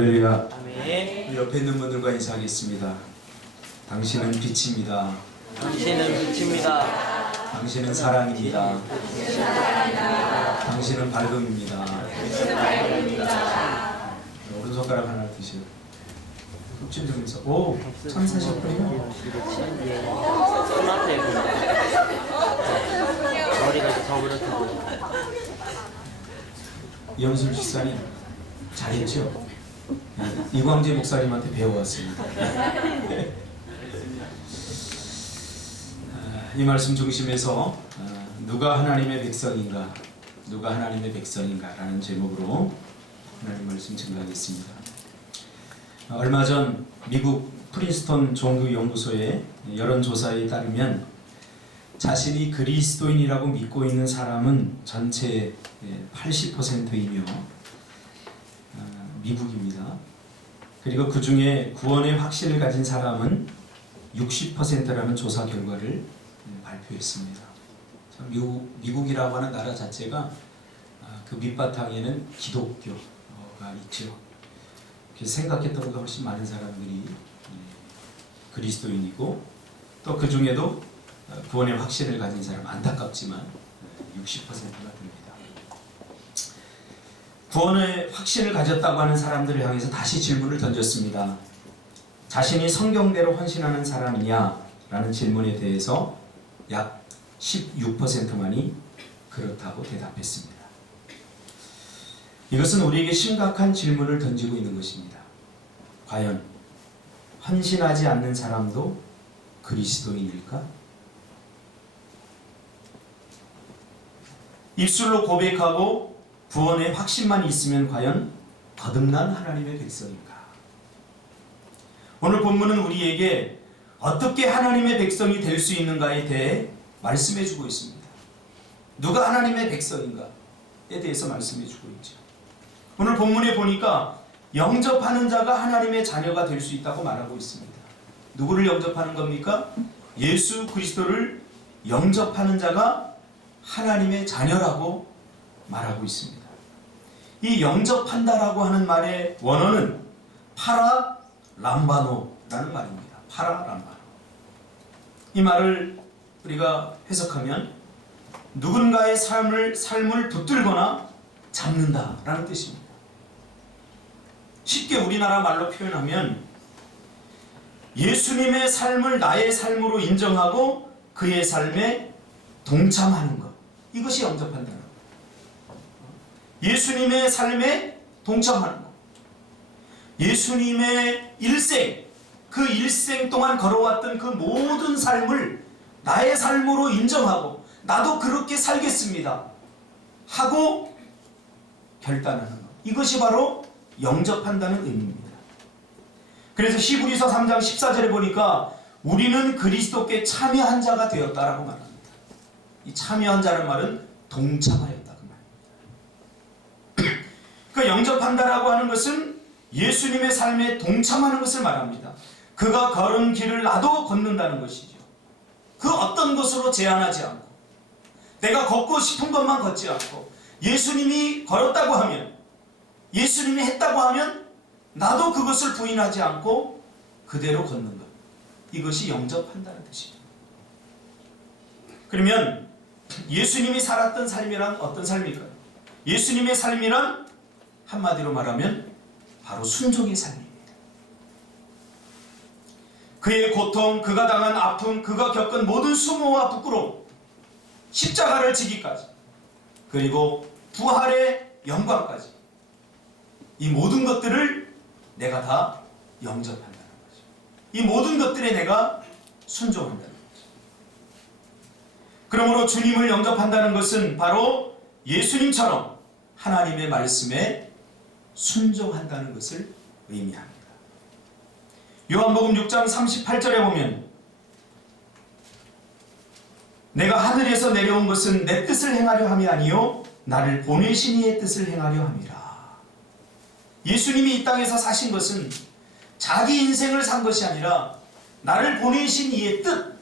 할렐루야. 아멘. 우리 옆에 있는 분들과 인사하겠습니다. 당신은 빛입니다. 당신은 빛입니다. 당신은 사랑입니다. 당신은 밝음입니다. 오른손가락 하나 드세요. 흡질 좀 해서. 오, 천사셨군요. 예. 손아태 머리가 이렇게 저버렸고. 이영술 집사님 잘했죠? 이광재 목사님한테 배워왔습니다. 이 말씀 중심에서 누가 하나님의 백성인가, 누가 하나님의 백성인가 라는 제목으로 하나님 말씀 증거하겠습니다. 얼마 전 미국 프린스턴 종교연구소의 여론조사에 따르면 자신이 그리스도인이라고 믿고 있는 사람은 전체의 80%이며 미국입니다. 그리고 그 중에 구원의 확신을 가진 사람은 60%라는 조사 결과를 발표했습니다. 미국이라고 하는 나라 자체가 그 밑바탕에는 기독교가 있죠. 생각했던 것보다 훨씬 많은 사람들이 그리스도인이고, 또 그 중에도 구원의 확신을 가진 사람, 안타깝지만 60%가 됩니다. 구원의 확신을 가졌다고 하는 사람들을 향해서 다시 질문을 던졌습니다. 자신이 성경대로 헌신하는 사람이냐? 라는 질문에 대해서 약 16%만이 그렇다고 대답했습니다. 이것은 우리에게 심각한 질문을 던지고 있는 것입니다. 과연 헌신하지 않는 사람도 그리스도인일까? 입술로 고백하고 구원의 확신만 있으면 과연 거듭난 하나님의 백성인가? 오늘 본문은 우리에게 어떻게 하나님의 백성이 될 수 있는가에 대해 말씀해 주고 있습니다. 누가 하나님의 백성인가에 대해서 말씀해 주고 있죠. 오늘 본문에 보니까 영접하는 자가 하나님의 자녀가 될 수 있다고 말하고 있습니다. 누구를 영접하는 겁니까? 예수 그리스도를 영접하는 자가 하나님의 자녀라고 말하고 있습니다. 이 영접한다라고 하는 말의 원어는 파라람바노라는 말입니다. 파라람바노. 이 말을 우리가 해석하면 누군가의 삶을 붙들거나 잡는다라는 뜻입니다. 쉽게 우리나라 말로 표현하면 예수님의 삶을 나의 삶으로 인정하고 그의 삶에 동참하는 것, 이것이 영접한다는 것. 예수님의 삶에 동참하는 것, 예수님의 일생, 그 일생 동안 걸어왔던 그 모든 삶을 나의 삶으로 인정하고 나도 그렇게 살겠습니다 하고 결단하는 것, 이것이 바로 영접한다는 의미입니다. 그래서 히브리서 3장 14절에 보니까 우리는 그리스도께 참여한 자가 되었다라고 말합니다. 이 참여한 자는 말은 동참하였다 그 말입니다. 그 영접한다라고 하는 것은 예수님의 삶에 동참하는 것을 말합니다. 그가 걸은 길을 나도 걷는다는 것이죠. 그 어떤 것으로 제한하지 않고 내가 걷고 싶은 것만 걷지 않고 예수님이 걸었다고 하면, 예수님이 했다고 하면 나도 그것을 부인하지 않고 그대로 걷는 것, 이것이 영접한다는 뜻입니다. 그러면 예수님이 살았던 삶이란 어떤 삶일까요? 예수님의 삶이란 한마디로 말하면 바로 순종의 삶입니다. 그의 고통, 그가 당한 아픔, 그가 겪은 모든 수모와 부끄러움, 십자가를 지기까지, 그리고 부활의 영광까지, 이 모든 것들을 내가 다 영접한다는 거죠. 이 모든 것들에 내가 순종한다는 거죠. 그러므로 주님을 영접한다는 것은 바로 예수님처럼 하나님의 말씀에 순종한다는 것을 의미합니다. 요한복음 6장 38절에 보면 내가 하늘에서 내려온 것은 내 뜻을 행하려 함이 아니요 나를 보내신 이의 뜻을 행하려 함이라. 예수님이 이 땅에서 사신 것은 자기 인생을 산 것이 아니라 나를 보내신 이의 뜻,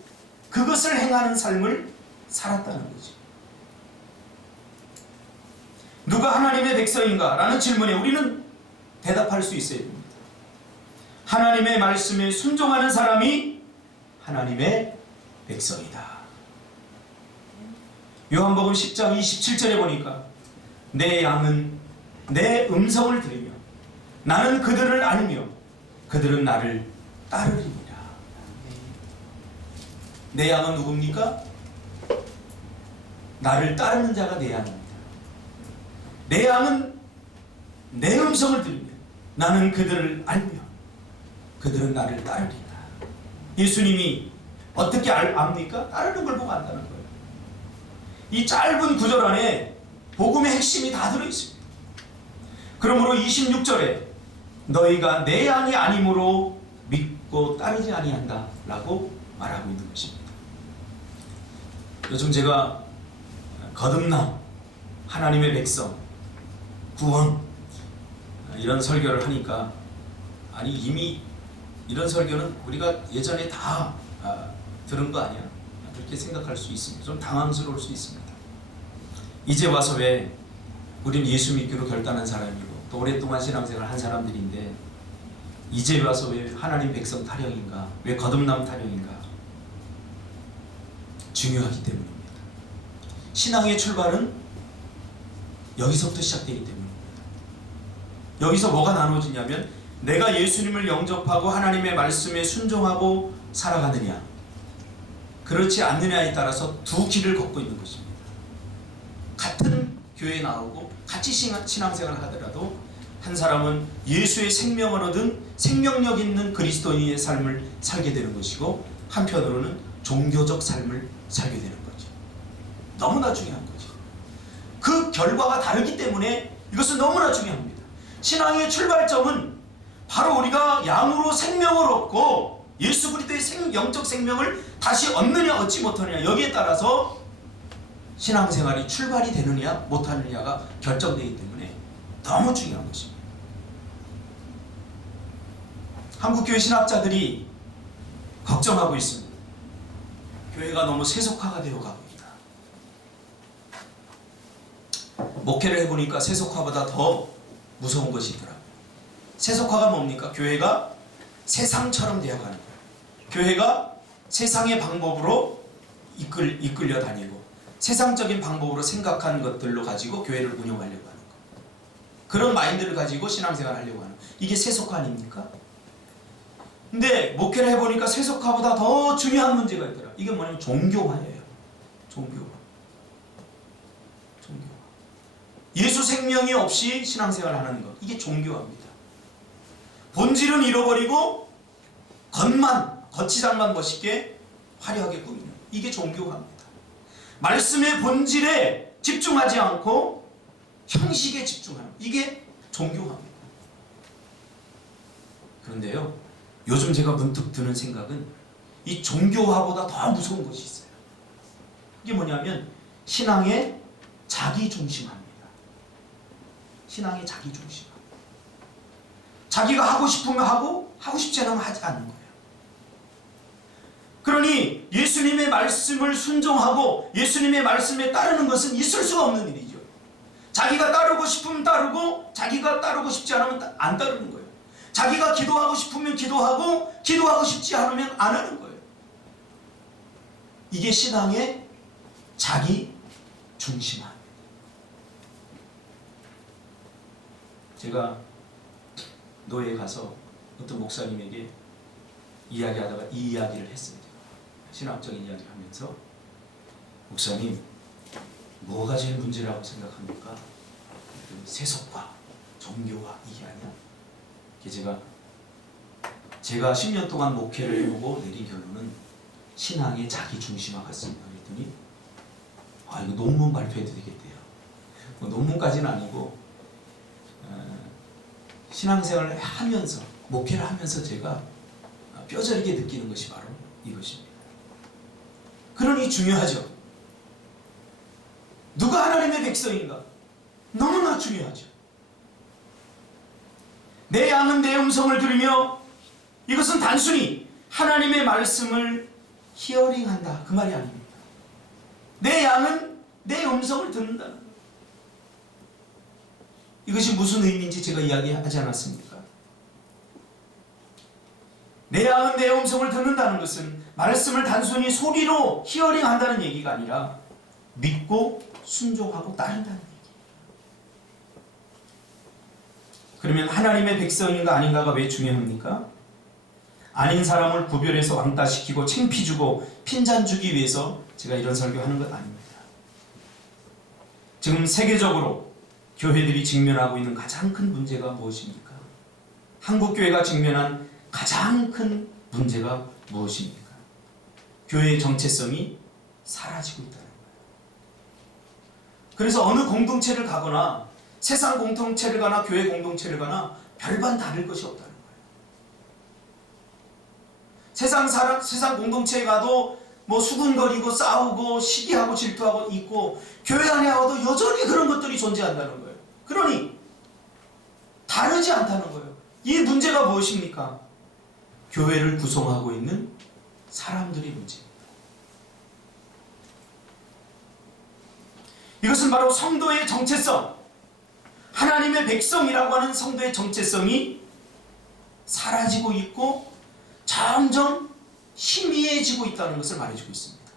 그것을 행하는 삶을 살았다는 거죠. 누가 하나님의 백성인가? 라는 질문에 우리는 대답할 수 있어야 됩니다. 하나님의 말씀에 순종하는 사람이 하나님의 백성이다. 요한복음 10장 27절에 보니까 내 양은 내 음성을 들으며 나는 그들을 알며 그들은 나를 따르리니라. 내 양은 누굽니까? 나를 따르는 자가 내 양입니다. 내 양은 내 음성을 들으며 나는 그들을 알며 그들은 나를 따르리라. 예수님이 어떻게 압니까? 따르는 걸 보고 안다는 거예요. 이 짧은 구절 안에 복음의 핵심이 다 들어있습니다. 그러므로 26절에 너희가 내 양이 아니므로 믿고 따르지 아니한다 라고 말하고 있는 것입니다. 요즘 제가 거듭남, 하나님의 백성, 구원 이런 설교를 하니까 아니 이미 이런 설교는 우리가 예전에 다 들은 거 아니야? 그렇게 생각할 수 있습니다. 좀 당황스러울 수 있습니다. 이제 와서 왜 우린 예수 믿기로 결단한 사람이고 또 오랫동안 신앙생활을 한 사람들인데 이제 와서 왜 하나님 백성 타령인가? 왜 거듭남 타령인가? 중요하기 때문입니다. 신앙의 출발은 여기서부터 시작되기 때문입니다. 여기서 뭐가 나눠지냐면 내가 예수님을 영접하고 하나님의 말씀에 순종하고 살아가느냐 그렇지 않느냐에 따라서 두 길을 걷고 있는 것입니다. 같은 교회에 나오고 같이 신앙생활을 하더라도 한 사람은 예수의 생명을 얻은 생명력 있는 그리스도인의 삶을 살게 되는 것이고 한편으로는 종교적 삶을 살게 되는 거죠. 너무나 중요한 거죠. 그 결과가 다르기 때문에 이것은 너무나 중요합니다. 신앙의 출발점은 바로 우리가 양으로 생명을 얻고 예수 그리스도의 영적 생명을 다시 얻느냐 얻지 못하느냐 여기에 따라서 신앙생활이 출발이 되느냐 못하느냐가 결정되기 때문에 너무 중요한 것입니다. 한국교회 신학자들이 걱정하고 있습니다. 교회가 너무 세속화가 되어 가고 있다. 목회를 해보니까 세속화보다 더 무서운 것이 있더라고요. 세속화가 뭡니까? 교회가 세상처럼 되어가는 거예요. 교회가 세상의 방법으로 이끌려 다니고 세상적인 방법으로 생각하는 것들로 가지고 교회를 운영하려고 하는 거. 그런 마인드를 가지고 신앙생활을 하려고 하는 거. 이게 세속화 아닙니까? 근데 목회를 해보니까 세속화보다 더 중요한 문제가 있더라. 이게 뭐냐면 종교화예요. 종교화. 예수 생명이 없이 신앙생활을 하는 것. 이게 종교화입니다. 본질은 잃어버리고 겉치장만 멋있게 화려하게 꾸미는 이게 종교화입니다. 말씀의 본질에 집중하지 않고 형식에 집중하는 이게 종교화입니다. 그런데요, 요즘 제가 문득 드는 생각은 이 종교화보다 더 무서운 것이 있어요. 이게 뭐냐면 신앙의 자기중심화입니다. 신앙의 자기중심화. 자기가 하고 싶으면 하고 싶지 않으면 하지 않는 거예요. 그러니 예수님의 말씀을 순종하고 예수님의 말씀에 따르는 것은 있을 수가 없는 일이죠. 자기가 따르고 싶으면 따르고 자기가 따르고 싶지 않으면 안 따르는 거예요. 자기가 기도하고 싶으면 기도하고 기도하고 싶지 않으면 안 하는 거예요. 이게 신앙의 자기중심화. 제가 노예에 가서 어떤 목사님에게 이야기하다가 이 이야기를 했습니다. 신학적인 이야기를 하면서 목사님 뭐가 제일 문제라고 생각합니까? 세속화, 종교화 이게 아니야? 제가 10년 동안 목회를 해보고 내린 결론은 신앙의 자기중심화 같습니다. 그랬더니 이거 논문 발표해도 되겠대요. 뭐 논문까지는 아니고 신앙생활을 하면서 목회를 하면서 제가 뼈저리게 느끼는 것이 바로 이것입니다. 그러니 중요하죠. 누가 하나님의 백성인가? 너무나 중요하죠. 내 양은 내 음성을 들으며 이것은 단순히 하나님의 말씀을 히어링한다 그 말이 아닙니다. 내 양은 내 음성을 듣는다는 거예요. 이것이 무슨 의미인지 제가 이야기하지 않았습니까? 내 양은 내 음성을 듣는다는 것은 말씀을 단순히 소리로 히어링한다는 얘기가 아니라 믿고 순종하고 따른다는 얘기예요. 그러면 하나님의 백성인가 아닌가가 왜 중요합니까? 아닌 사람을 구별해서 왕따시키고 창피 주고 핀잔 주기 위해서 제가 이런 설교하는 것 아닙니다. 지금 세계적으로 교회들이 직면하고 있는 가장 큰 문제가 무엇입니까? 한국 교회가 직면한 가장 큰 문제가 무엇입니까? 교회의 정체성이 사라지고 있다는 거예요. 그래서 어느 공동체를 가거나 세상 공동체를 가나 교회 공동체를 가나 별반 다를 것이 없다는 거예요. 세상 공동체에 가도 뭐 수군거리고 싸우고 시기하고 질투하고 있고 교회 안에 와도 여전히 그런 것들이 존재한다는 거예요. 그러니 다르지 않다는 거예요. 이 문제가 무엇입니까? 교회를 구성하고 있는 사람들의 문제입니다. 이것은 바로 성도의 정체성, 하나님의 백성이라고 하는 성도의 정체성이 사라지고 있고 점점 희미해지고 있다는 것을 말해주고 있습니다.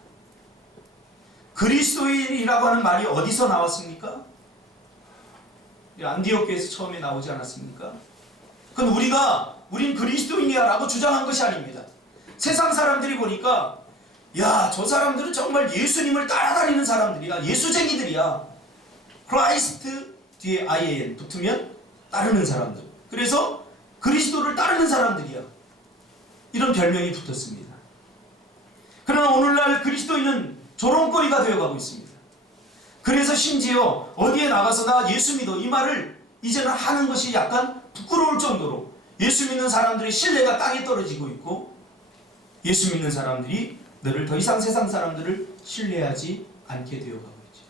그리스도인이라고 하는 말이 어디서 나왔습니까? 안디옥 교회에서 처음에 나오지 않았습니까? 그건 우린 그리스도인이야 라고 주장한 것이 아닙니다. 세상 사람들이 보니까 야, 저 사람들은 정말 예수님을 따라다니는 사람들이야. 예수쟁이들이야. 크라이스트 뒤에 IAN 붙으면 따르는 사람들. 그래서 그리스도를 따르는 사람들이야. 이런 별명이 붙었습니다. 그러나 오늘날 그리스도인은 조롱거리가 되어가고 있습니다. 그래서 심지어 어디에 나가서 나 예수 믿어 이 말을 이제는 하는 것이 약간 부끄러울 정도로 예수 믿는 사람들의 신뢰가 땅에 떨어지고 있고 예수 믿는 사람들이 너를 더 이상 세상 사람들을 신뢰하지 않게 되어가고 있죠.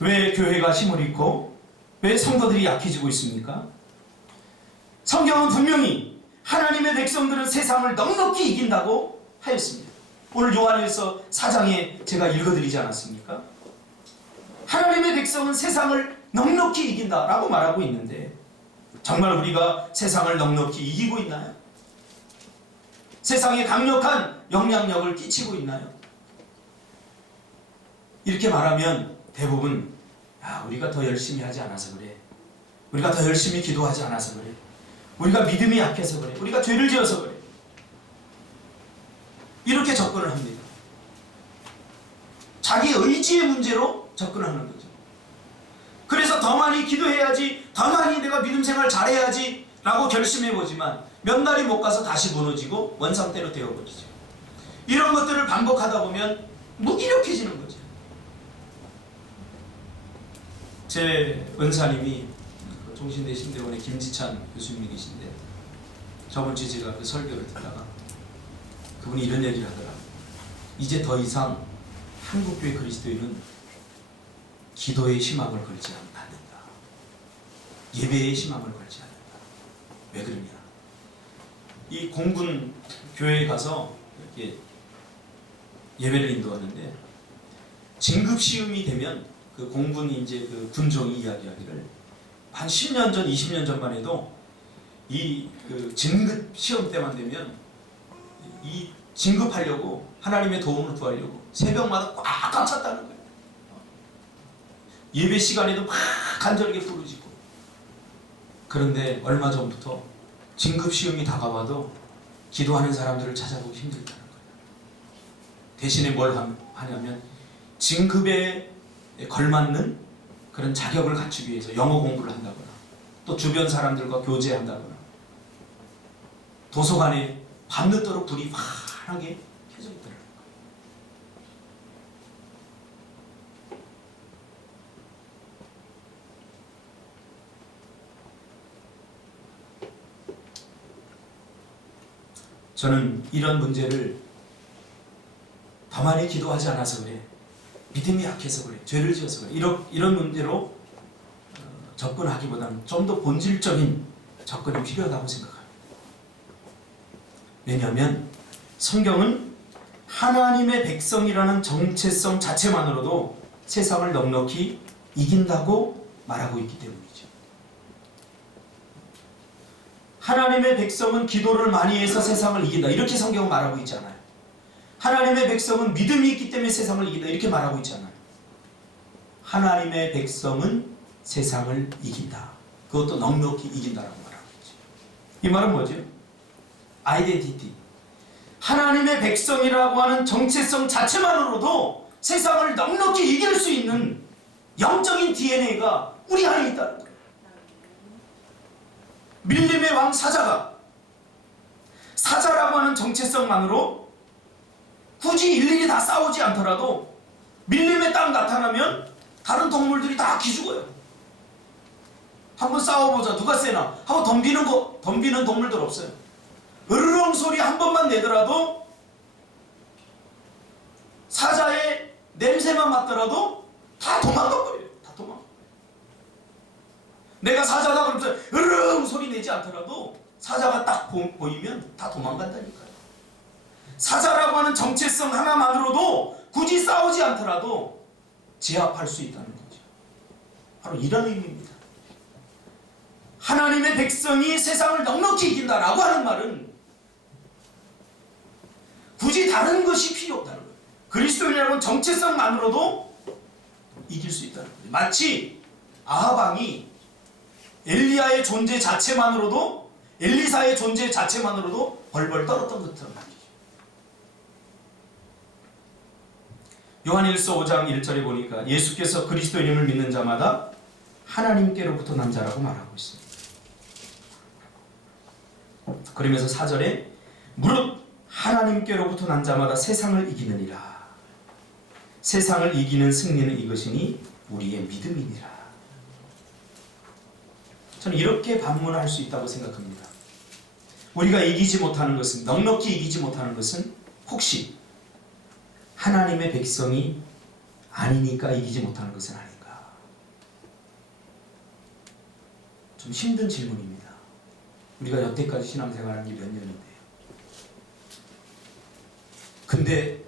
왜 교회가 힘을 잃고 왜 성도들이 약해지고 있습니까? 성경은 분명히 하나님의 백성들은 세상을 넉넉히 이긴다고 하였습니다. 오늘 요한일서 4장에 제가 읽어드리지 않았습니까? 하나님의 백성은 세상을 넉넉히 이긴다라고 말하고 있는데 정말 우리가 세상을 넉넉히 이기고 있나요? 세상에 강력한 영향력을 끼치고 있나요? 이렇게 말하면 대부분 우리가 더 열심히 하지 않아서 그래. 우리가 더 열심히 기도하지 않아서 그래. 우리가 믿음이 약해서 그래. 우리가 죄를 지어서 그래. 이렇게 접근을 합니다. 자기 의지의 문제로 접근하는 거죠. 그래서 더 많이 기도해야지, 더 많이 내가 믿음 생활 잘해야지 라고 결심해보지만 몇 날이 못 가서 다시 무너지고 원상태로 되어버리죠. 이런 것들을 반복하다 보면 무기력해지는 거죠. 제 은사님이 종신대신대원의 김지찬 교수님이 계신데 저번 주에 제가 그 설교를 듣다가 그분이 이런 얘기를 하더라고요. 이제 더 이상 한국교회 그리스도인은 기도의 희망을 걸지 않는다. 예배의 희망을 걸지 않는다. 왜 그러냐? 이 공군 교회에 가서 이렇게 예배를 인도하는데 진급 시험이 되면 그 공군이 이제 그 군종이 이야기하기를 한 10년 전, 20년 전만 해도 이 그 진급 시험 때만 되면 이 진급하려고 하나님의 도움을 구하려고 새벽마다 꽉 찼다는 거예요. 예배 시간에도 막 간절하게 부르짖고. 그런데 얼마 전부터 진급 시험이 다가와도 기도하는 사람들을 찾아보기 힘들다는 거예요. 대신에 뭘 하냐면 진급에 걸맞는 그런 자격을 갖추기 위해서 영어 공부를 한다거나 또 주변 사람들과 교제한다거나 도서관에 밤늦도록 불이 환하게 켜져 있더라고요. 저는 이런 문제를 더 많이 기도하지 않아서 그래, 믿음이 약해서 그래, 죄를 지어서 그래, 이런 문제로 접근하기보다는 좀 더 본질적인 접근이 필요하다고 생각합니다. 왜냐하면 성경은 하나님의 백성이라는 정체성 자체만으로도 세상을 넉넉히 이긴다고 말하고 있기 때문이죠. 하나님의 백성은 기도를 많이 해서 세상을 이긴다, 이렇게 성경은 말하고 있잖아요. 하나님의 백성은 믿음이 있기 때문에 세상을 이긴다, 이렇게 말하고 있잖아요. 하나님의 백성은 세상을 이긴다, 그것도 넉넉히 이긴다라고 말하고 있죠. 이 말은 뭐죠? 아이덴티티. 하나님의 백성이라고 하는 정체성 자체만으로도 세상을 넉넉히 이길 수 있는 영적인 DNA가 우리 안에 있다는 거예요. 밀림의 왕 사자라고 하는 정체성만으로 굳이 일일이 다 싸우지 않더라도 밀림의 땅 나타나면 다른 동물들이 다 기죽어요. 한번 싸워보자, 누가 세나 하고 덤비는 동물들 없어요. 으르렁 소리 한 번만 내더라도, 사자의 냄새만 맡더라도 다 도망가버려요. 다 도망가. 내가 사자다 그러면서 으르렁 소리 내지 않더라도 사자가 딱 보이면 다 도망간다니까요. 사자라고 하는 정체성 하나만으로도 굳이 싸우지 않더라도 제압할 수 있다는 거죠. 바로 이런 의미입니다. 하나님의 백성이 세상을 넉넉히 이긴다라고 하는 말은 굳이 다른 것이 필요 없다는 거예요. 그리스도인이라는 정체성만으로도 이길 수 있다는 거예요. 마치 아합 왕이 엘리야의 존재 자체만으로도, 엘리사의 존재 자체만으로도 벌벌 떨었던 것처럼 말이죠. 요한일서 5장 1절에 보니까 예수께서 그리스도인임을 믿는 자마다 하나님께로부터 난 자라고 말하고 있습니다. 그러면서 4절에 무릇 하나님께로부터 난 자마다 세상을 이기느니라. 세상을 이기는 승리는 이것이니 우리의 믿음이니라. 저는 이렇게 반문할 수 있다고 생각합니다. 우리가 이기지 못하는 것은, 넉넉히 이기지 못하는 것은 혹시 하나님의 백성이 아니니까 이기지 못하는 것은 아닌가? 좀 힘든 질문입니다. 우리가 여태까지 신앙생활한 게 몇 년인데요. 근데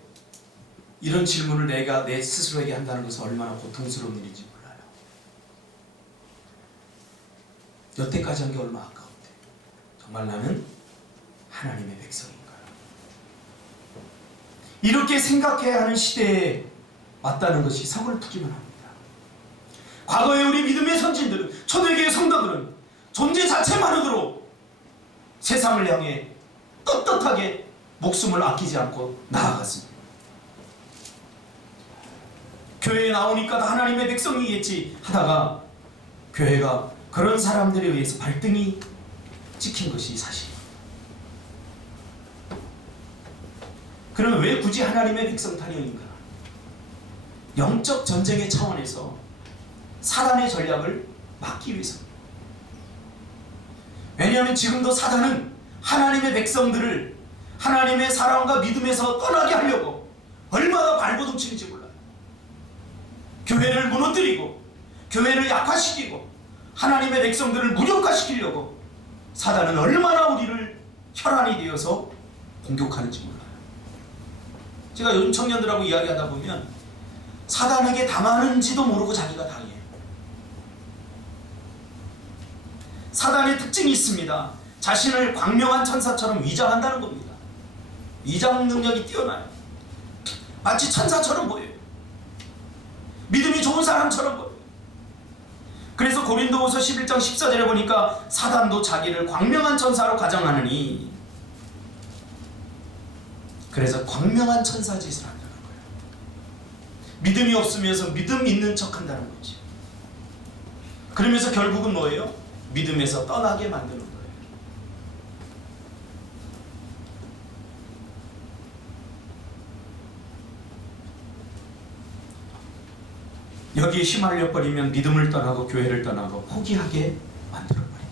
이런 질문을 내가 내 스스로에게 한다는 것은 얼마나 고통스러운 일인지 몰라요. 여태까지 한 게 얼마 아까운데 정말 나는 하나님의 백성인가? 이렇게 생각해야 하는 시대에 왔다는 것이 서글프기만 합니다. 과거에 우리 믿음의 선진들은, 초대교회 성도들은 존재 자체만으로 세상을 향해 떳떳하게 목숨을 아끼지 않고 나아갔습니다. 교회에 나오니까 다 하나님의 백성이겠지 하다가 교회가 그런 사람들에 의해서 발등이 찍힌 것이 사실입니다. 그러면 왜 굳이 하나님의 백성 타령인가? 영적 전쟁의 차원에서 사단의 전략을 막기 위해서입니다. 왜냐하면 지금도 사단은 하나님의 백성들을 하나님의 사랑과 믿음에서 떠나게 하려고 얼마나 발버둥치는지 몰라요. 교회를 무너뜨리고 교회를 약화시키고 하나님의 백성들을 무력화시키려고 사단은 얼마나 우리를 혈안이 되어서 공격하는지 몰라요. 제가 요즘 청년들하고 이야기하다 보면 사단에게 당하는지도 모르고 자기가 당해요. 사단의 특징이 있습니다. 자신을 광명한 천사처럼 위장한다는 겁니다. 위장 능력이 뛰어나요. 마치 천사처럼 보여요. 믿음이 좋은 사람처럼 보여요. 그래서 고린도후서 11장 14절에 보니까 사단도 자기를 광명한 천사로 가정하느니, 그래서 광명한 천사 짓을 한다는 거예요. 믿음이 없으면서 믿음 있는 척 한다는 거지. 그러면서 결국은 뭐예요? 믿음에서 떠나게 만드는 거예요. 여기에 휘말려 버리면 믿음을 떠나고 교회를 떠나고 포기하게 만들어버려요.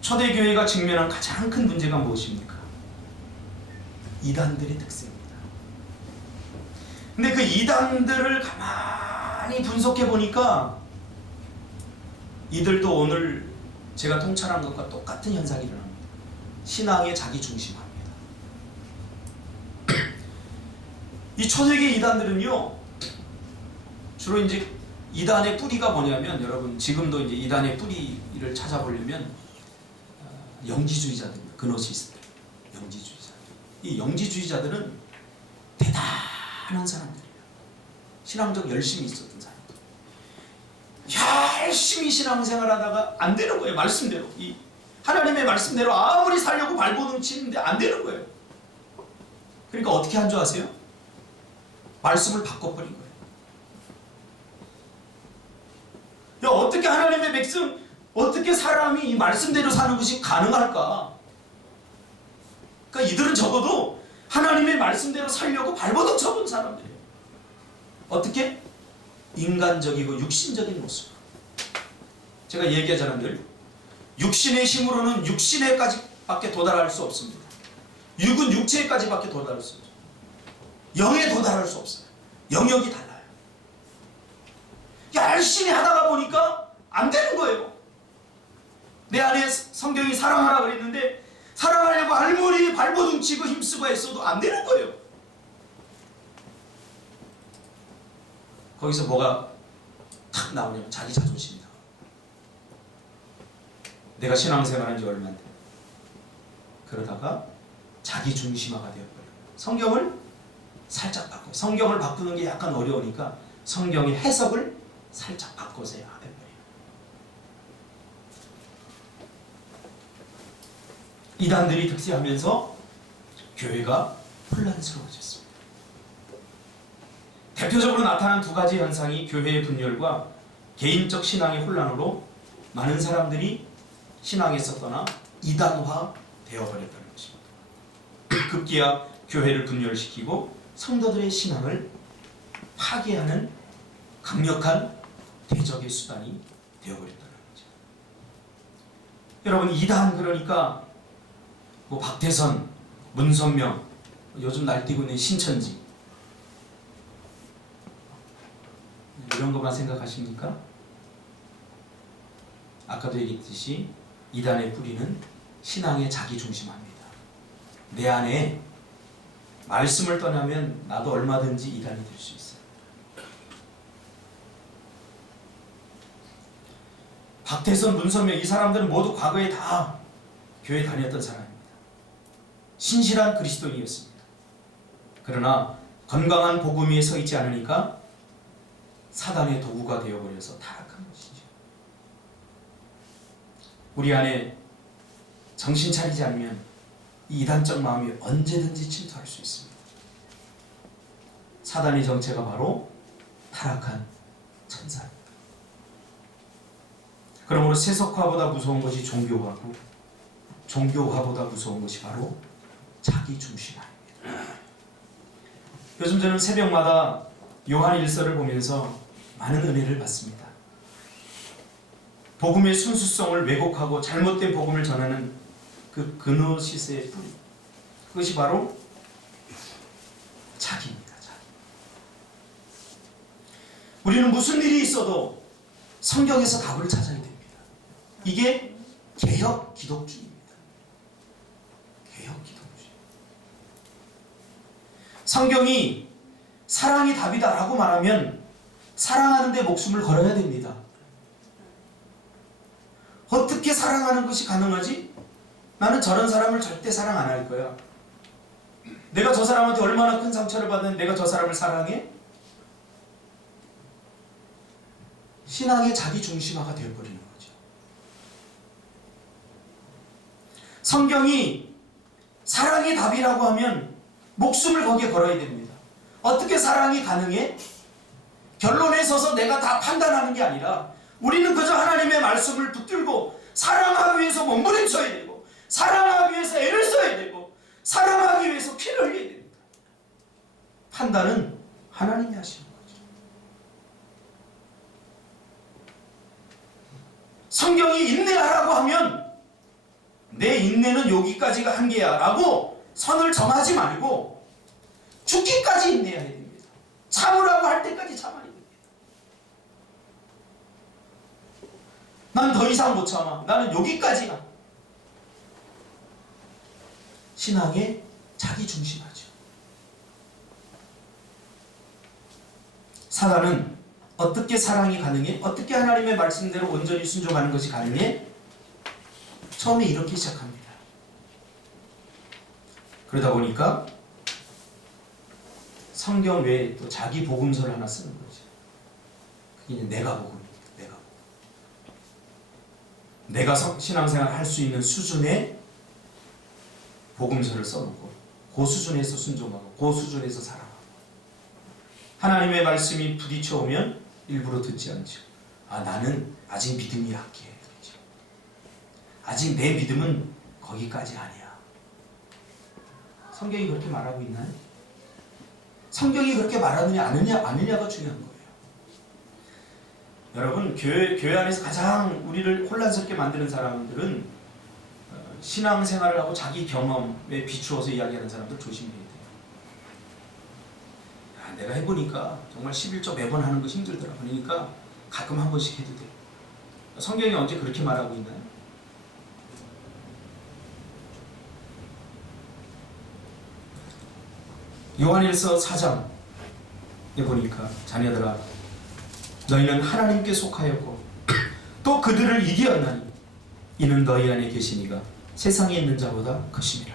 초대교회가 직면한 가장 큰 문제가 무엇입니까? 이단들의 특성입니다. 근데 그 이단들을 가만히 분석해 보니까 이들도 오늘 제가 통찰한 것과 똑같은 현상이 일어납니다. 신앙의 자기 중심화입니다. 이 초대계 이단들은요, 주로 이제 이단의 뿌리가 뭐냐면, 여러분 지금도 이제 이단의 뿌리를 찾아보려면 영지주의자들입니다. 그노시스트, 영지주의자. 이 영지주의자들은 대단한 사람들이에요. 신앙적 열심이 있었던 사람들. 열심히 신앙생활하다가 안 되는 거예요. 말씀대로, 이 하나님의 말씀대로 아무리 살려고 발버둥 치는데 안 되는 거예요. 그러니까 어떻게 한 줄 아세요? 말씀을 바꿔버린 거예요. 야, 어떻게 하나님의 백성, 어떻게 사람이 이 말씀대로 사는 것이 가능할까? 그러니까 이들은 적어도 하나님의 말씀대로 살려고 발버둥 쳐본 사람들이에요. 어떻게? 인간적이고 육신적인 모습. 제가 얘기하자면 늘 육신의 힘으로는 육신에까지밖에 도달할 수 없습니다. 육은 육체에까지밖에 도달할 수 없어요. 영에 도달할 수 없어요. 영역이 달라요. 열심히 하다가 보니까 안 되는 거예요. 내 안에 성경이 사랑하라 그랬는데 사랑하려고 아무리 발버둥 치고 힘쓰고 했어도 안 되는 거예요. 거기서 뭐가 탁 나오냐면 자기 자존심이다. 내가 신앙생활한 지 얼마인데 그러다가 자기 중심화가 되어버려요. 성경을 살짝 바꿔요. 성경을 바꾸는 게 약간 어려우니까 성경의 해석을 살짝 바꿔서 해버려요. 이단들이 득세하면서 교회가 혼란스러워졌습니다. 대표적으로 나타난 두 가지 현상이 교회의 분열과 개인적 신앙의 혼란으로 많은 사람들이 신앙에서 떠나 이단화 되어버렸다는 것입니다. 급기야 교회를 분열시키고 성도들의 신앙을 파괴하는 강력한 대적의 수단이 되어버렸다는 거죠. 여러분, 이단 그러니까 뭐 박태선, 문선명, 요즘 날뛰고 있는 신천지 이런 것만 생각하십니까? 아까도 얘기했듯이 이단의 뿌리는 신앙의 자기중심화입니다. 내 안에 말씀을 떠나면 나도 얼마든지 이단이 될 수 있어요. 박태선, 문선명 이 사람들은 모두 과거에 다 교회 다녔던 사람입니다. 신실한 그리스도인이었습니다. 그러나 건강한 복음 위에 서 있지 않으니까 사단의 도구가 되어버려서 타락한 것이죠. 우리 안에 정신 차리지 않으면 이 이단적 마음이 언제든지 침투할 수 있습니다. 사단의 정체가 바로 타락한 천사입니다. 그러므로 세속화보다 무서운 것이 종교화고 종교화보다 무서운 것이 바로 자기 중심화입니다. 요즘 저는 새벽마다 요한 1서를 보면서 많은 은혜를 받습니다. 복음의 순수성을 왜곡하고 잘못된 복음을 전하는 그 그노시스의 뿌리, 그것이 바로 자기입니다. 자기. 우리는 무슨 일이 있어도 성경에서 답을 찾아야 됩니다. 이게 개혁 기독주의입니다. 개혁 기독주의. 성경이 사랑이 답이다라고 말하면 사랑하는 데 목숨을 걸어야 됩니다. 어떻게 사랑하는 것이 가능하지? 나는 저런 사람을 절대 사랑 안 할 거야. 내가 저 사람한테 얼마나 큰 상처를 받는데 내가 저 사람을 사랑해? 신앙의 자기 중심화가 되어버리는 거죠. 성경이 사랑이 답이라고 하면 목숨을 거기에 걸어야 됩니다. 어떻게 사랑이 가능해? 결론에 서서 내가 다 판단하는 게 아니라 우리는 그저 하나님의 말씀을 붙들고 사랑하기 위해서 몸부림쳐야 되고 사랑하기 위해서 애를 써야 되고 사랑하기 위해서 피를 흘려야 됩니다. 판단은 하나님이 하시는 거죠. 성경이 인내하라고 하면 내 인내는 여기까지가 한계야 라고 선을 정하지 말고 죽기까지 인내해야 됩니다. 참으라고 할 때까지 참아야 됩니다. 난 더 이상 못 참아. 나는 여기까지야. 신앙에 자기 중심하죠. 사단은 어떻게 사랑이 가능해? 어떻게 하나님의 말씀대로 온전히 순종하는 것이 가능해? 처음에 이렇게 시작합니다. 그러다 보니까 성경 외에 또 자기 복음서를 하나 쓰는 거죠. 그게 내가 복음입니다. 내가 복음. 내가 신앙생활 할 수 있는 수준의 복음서를 써놓고 그 수준에서 순종하고 그 수준에서 살아가고 하나님의 말씀이 부딪혀 오면 일부러 듣지 않죠. 아, 나는 아직 믿음이 약해. 그렇죠. 아직 내 믿음은 거기까지 아니야. 성경이 그렇게 말하고 있나요? 성경이 그렇게 말하느냐 아니냐가 중요한 거예요. 여러분, 교회 안에서 가장 우리를 혼란스럽게 만드는 사람들은 신앙생활을 하고 자기 경험에 비추어서 이야기하는 사람들 조심해야 돼요. 내가 해보니까 정말 11조 매번 하는 거 힘들더라. 그러니까 가끔 한 번씩 해도 돼. 성경이 언제 그렇게 말하고 있나요? 요한일서 4장에 보니까 자녀들아 너희는 하나님께 속하였고 또 그들을 이기었나니 이는 너희 안에 계시니가 세상에 있는 자보다 크심이라.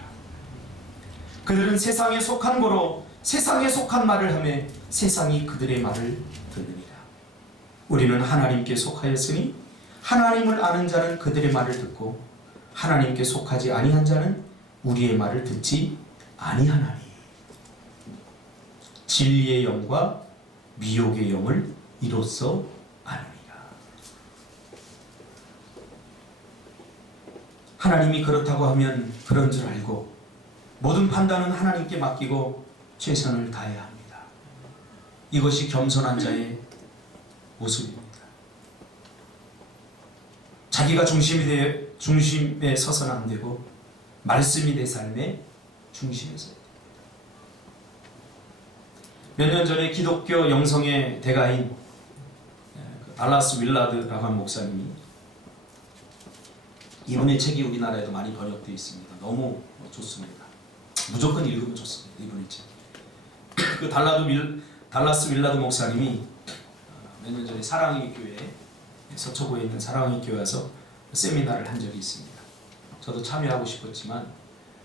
그들은 세상에 속한 거로 세상에 속한 말을 하며 세상이 그들의 말을 듣느니라. 우리는 하나님께 속하였으니 하나님을 아는 자는 그들의 말을 듣고 하나님께 속하지 아니한 자는 우리의 말을 듣지 아니하나니. 진리의 영과 미혹의 영을 이로써 아느니라. 하나님이 그렇다고 하면 그런 줄 알고 모든 판단은 하나님께 맡기고 최선을 다해야 합니다. 이것이 겸손한 자의 모습입니다. 자기가 중심에 서서는 안 되고 말씀이 내 삶의 중심에 서야 됩니다. 몇 년 전에 기독교 영성의 대가인 달라스 윌라드라고 하는 목사님이, 이분의 책이 우리나라에도 많이 번역되어 있습니다. 너무 좋습니다. 무조건 읽으면 좋습니다. 이분의 책. 그 달라스 윌라드 목사님이 몇 년 전에 사랑의 교회, 서초구에 있는 사랑의 교회 와서 세미나를 한 적이 있습니다. 저도 참여하고 싶었지만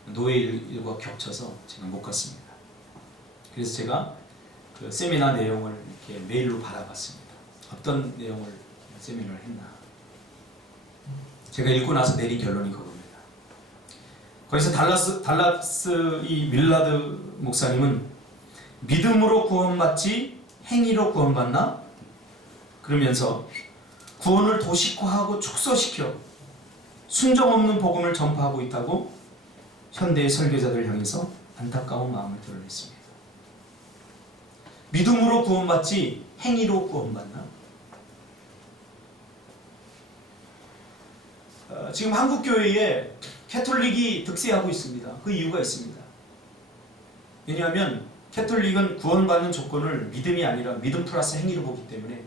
노예 일과 겹쳐서 제가 못 갔습니다. 그래서 제가 그 세미나 내용을 이렇게 메일로 받아봤습니다. 어떤 내용을 세미나를 했나. 제가 읽고 나서 내린 결론이 그겁니다. 거기서 달라스 이 윌라드 목사님은 믿음으로 구원받지 행위로 구원받나? 그러면서 구원을 도식화하고 축소시켜 순정 없는 복음을 전파하고 있다고 현대의 설교자들 향해서 안타까운 마음을 드러냈습니다. 믿음으로 구원받지 행위로 구원받나? 지금 한국 교회에 캐톨릭이 득세하고 있습니다. 그 이유가 있습니다. 왜냐하면 캐톨릭은 구원받는 조건을 믿음이 아니라 믿음 플러스 행위로 보기 때문에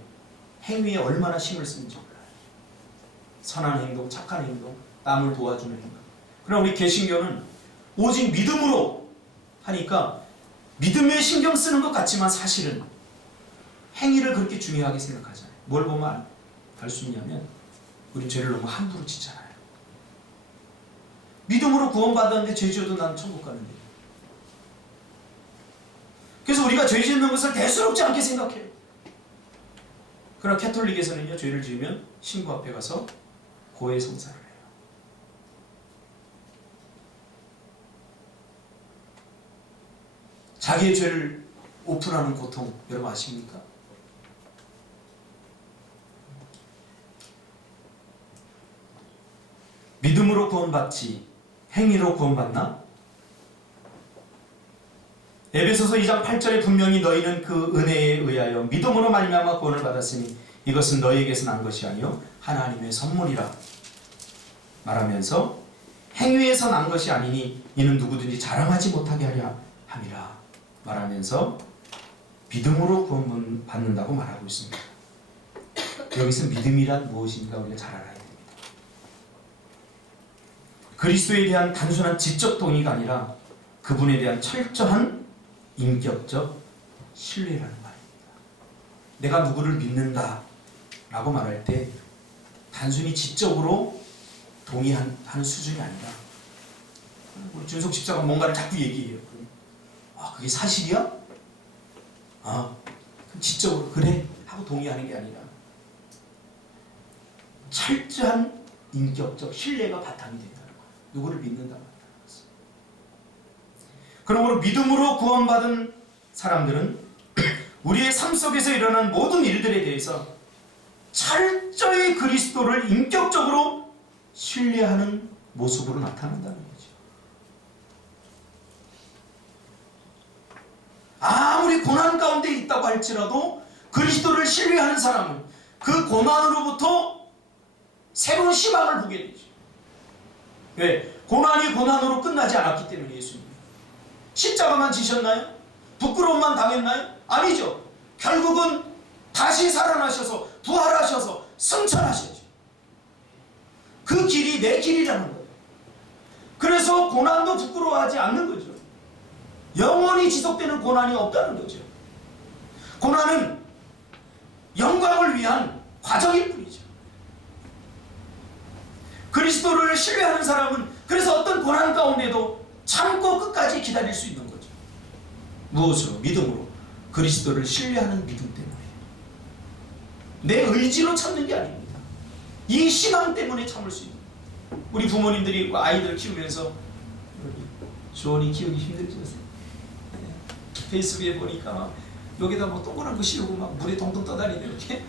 행위에 얼마나 힘을 쓰는지 몰라요. 선한 행동, 착한 행동, 남을 도와주는 행동. 그러나 우리 개신교는 오직 믿음으로 하니까 믿음에 신경 쓰는 것 같지만 사실은 행위를 그렇게 중요하게 생각하잖아요. 뭘 보면 알 수 있냐면 우리 죄를 너무 함부로 짓잖아요. 믿음으로 구원받았는데 죄 지어도 난 천국 가는데. 그래서 우리가 죄 짓는 것을 대수롭지 않게 생각해요. 그러나 캐톨릭에서는요, 죄를 지으면 신부 앞에 가서 고해 성사를 해요. 자기의 죄를 오픈하는 고통 여러분 아십니까? 믿음으로 구원받지 행위로 구원받나? 에베소서 2장 8절에 분명히 너희는 그 은혜에 의하여 믿음으로 말미암아 구원을 받았으니 이것은 너희에게서 난 것이 아니요 하나님의 선물이라 말하면서 행위에서 난 것이 아니니 이는 누구든지 자랑하지 못하게 하려 함이라 말하면서 믿음으로 구원받는다고 말하고 있습니다. 여기서 믿음이란 무엇인가 우리가 잘 알아야 됩니다. 그리스도에 대한 단순한 지적 동의가 아니라 그분에 대한 철저한 인격적 신뢰라는 말입니다. 내가 누구를 믿는다 라고 말할 때 단순히 지적으로 동의하는 수준이 아니라, 우리 준석 집사가 뭔가를 자꾸 얘기해요. 아, 그게 사실이야? 아, 그럼 지적으로 그래 하고 동의하는 게 아니라 철저한 인격적 신뢰가 바탕이 된다는 거예요. 누구를 믿는다는 거예요. 그러므로 믿음으로 구원받은 사람들은 우리의 삶 속에서 일어난 모든 일들에 대해서 철저히 그리스도를 인격적으로 신뢰하는 모습으로 나타난다는 거죠. 아무리 고난 가운데 있다고 할지라도 그리스도를 신뢰하는 사람은 그 고난으로부터 새로운 희망을 보게 되죠. 왜? 고난이 고난으로 끝나지 않았기 때문에. 예수님 십자가만 지셨나요? 부끄러움만 당했나요? 아니죠. 결국은 다시 살아나셔서 부활하셔서 승천하셨죠. 그 길이 내 길이라는 거예요. 그래서 고난도 부끄러워하지 않는 거죠. 영원히 지속되는 고난이 없다는 거죠. 고난은 영광을 위한 과정일 뿐이죠. 그리스도를 신뢰하는 사람은 그래서 어떤 고난 가운데도 참고 끝까지 기다릴 수 있는 거죠. 무엇으로? 믿음으로. 그리스도를 신뢰하는 믿음 때문에. 내 의지로 참는 게 아닙니다. 이 신앙 때문에 참을 수 있는 거예요. 우리 부모님들이 아이들 키우면서 주원이 키우기 힘들죠. 페이스북에 보니까 막 여기다 뭐 동그란 거 씌우고 막 물에 동동 떠다니네 이렇게.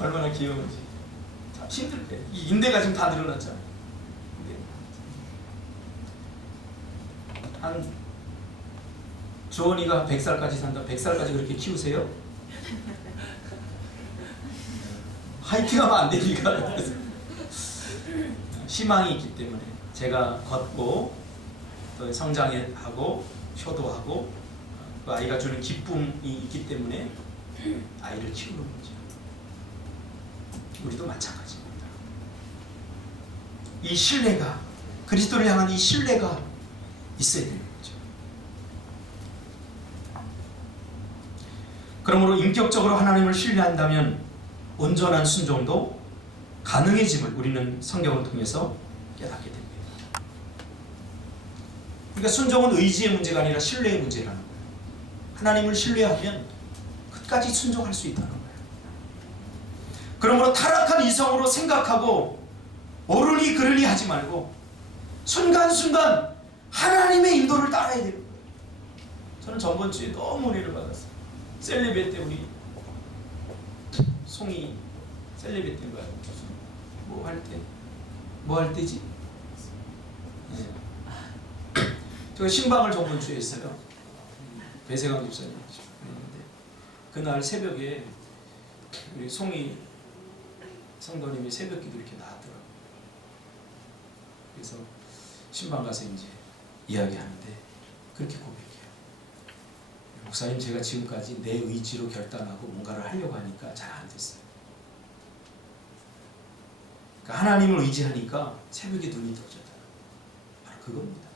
얼마나 귀여운지. 참 힘들 때. 이 인대가 지금 다 늘어났잖아요. 한 주원이가 100살까지 산다. 100살까지 그렇게 키우세요? 화이팅하면 안 되니까. 희망이 있기 때문에 제가 걷고 또 성장하고 효도하고 그 아이가 주는 기쁨이 있기 때문에 아이를 키우는 거죠. 우리도 마찬가지입니다. 이 신뢰가, 그리스도를 향한 이 신뢰가 있어야 되는 거죠. 그러므로 인격적으로 하나님을 신뢰한다면 온전한 순종도 가능해짐을 우리는 성경을 통해서 깨닫게 됩니다. 그러니까 순종은 의지의 문제가 아니라 신뢰의 문제라는 거예요. 하나님을 신뢰하면 끝까지 순종할 수 있다는 거예요. 그러므로 타락한 이성으로 생각하고 옳으니 그르니 하지 말고 순간순간 하나님의 인도를 따라야 되는 거예요. 저는 저번 주에 너무 은혜를 받았어요. 셀레베 때 우리 송이 셀레베 때인가요? 뭐 할 때? 뭐 할 때지? 네. 제가 신방을 저번 주에 했어요. 배세강 집사님 했는데 그날 새벽에 우리 송이 성도님이 새벽기도 이렇게 나왔더라고요. 그래서 신방 가서 이제 이야기하는데 그렇게 고백해요. 목사님, 제가 지금까지 내 의지로 결단하고 뭔가를 하려고 하니까 잘 안 됐어요. 그러니까 하나님을 의지하니까 새벽에 눈이 떠졌다. 바로 그겁니다.